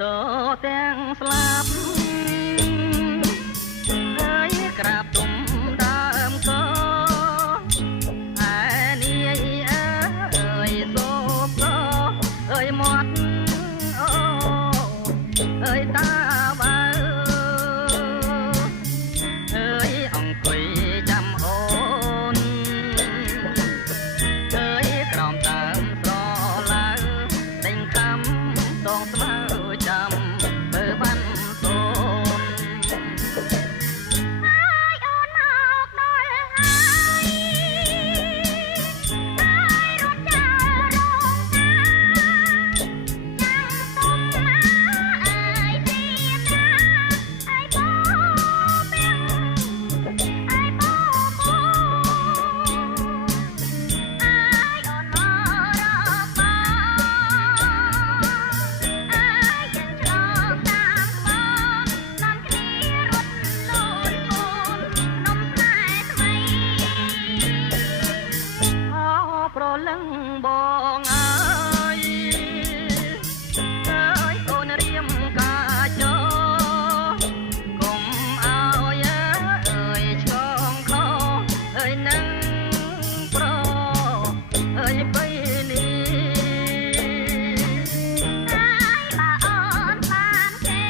តទាំងស្លាប់ហើយក្រាបទុំដើមកអែនាយអើយសូបអើយមាត់អើយតាបើអើយអង្គុយចាំអូនអើយក្រោមដើមស្រឡាវដេញខំតងស្មៅចាំបើបានសូនហើយអូនមកដល់ហើយហើយរត់ចារងចាំទុំណាអើយទីណាអើយបោពីងអើយបោបោអើយអូនមករកបងអើយយើងឆ្លងតាមបងនាំគ្នារត់លូនពូននំផ្លែថ្មីអោប្រលឹងបងអើយអើយអូនរៀមកាចោកុំអើយអើយឆ្កងខោអើយនឹងប្រអើយបីនេះហើយបើអូនបានទេ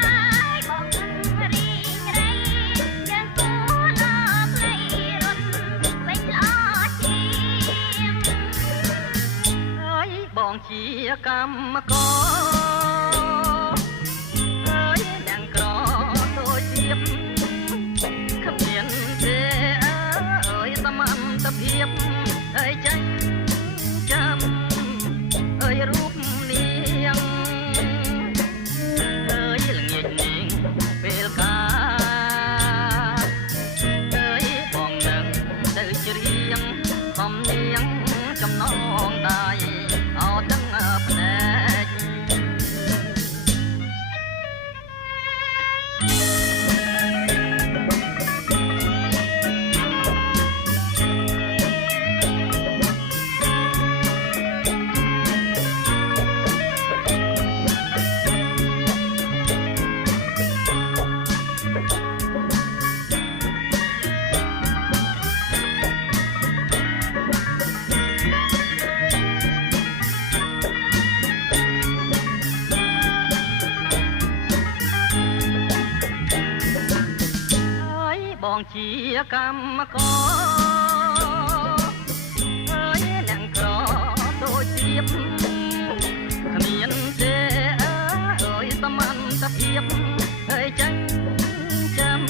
ហើយបងនឹងរីងរៃយើងគួរដល់ផ្លៃរត់វិញល្អជាងហើយបងជាកម្មករហើយទាំងក្រដូចទៀបគ្មានទេអើយសមត្ថភាពអើយចាញ់ចាំអើយរូបនាងអើយល្ងាចនាងពេលកាអើយបងនឹងទៅច្រៀងកំនាងចំណងដៃអោទាំងភ្នែកបងជាកម្មករអើយអ្នកក្រដូចទៀបគ្មានទេអើយសមត្ថភាពអើយចាញ់ចាំ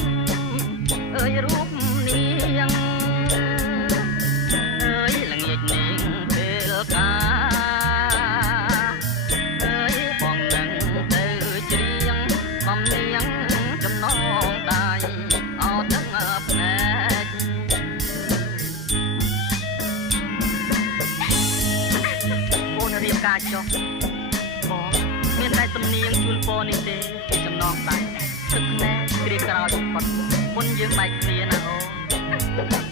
អើយរូបនាងអើយល្ងាចនាងពេលកាអើយបងនឹងទៅច្រៀងកំនាងចំណងដៃអោទាំងភ្នែកអូនរៀបការចុះបងមានតែសំនៀងជួលពរនេះទេពីចំណងដៃទឹកភ្នែកគ្រាក្រោយបំផុតមុនយើងបែកគ្នាណាអូន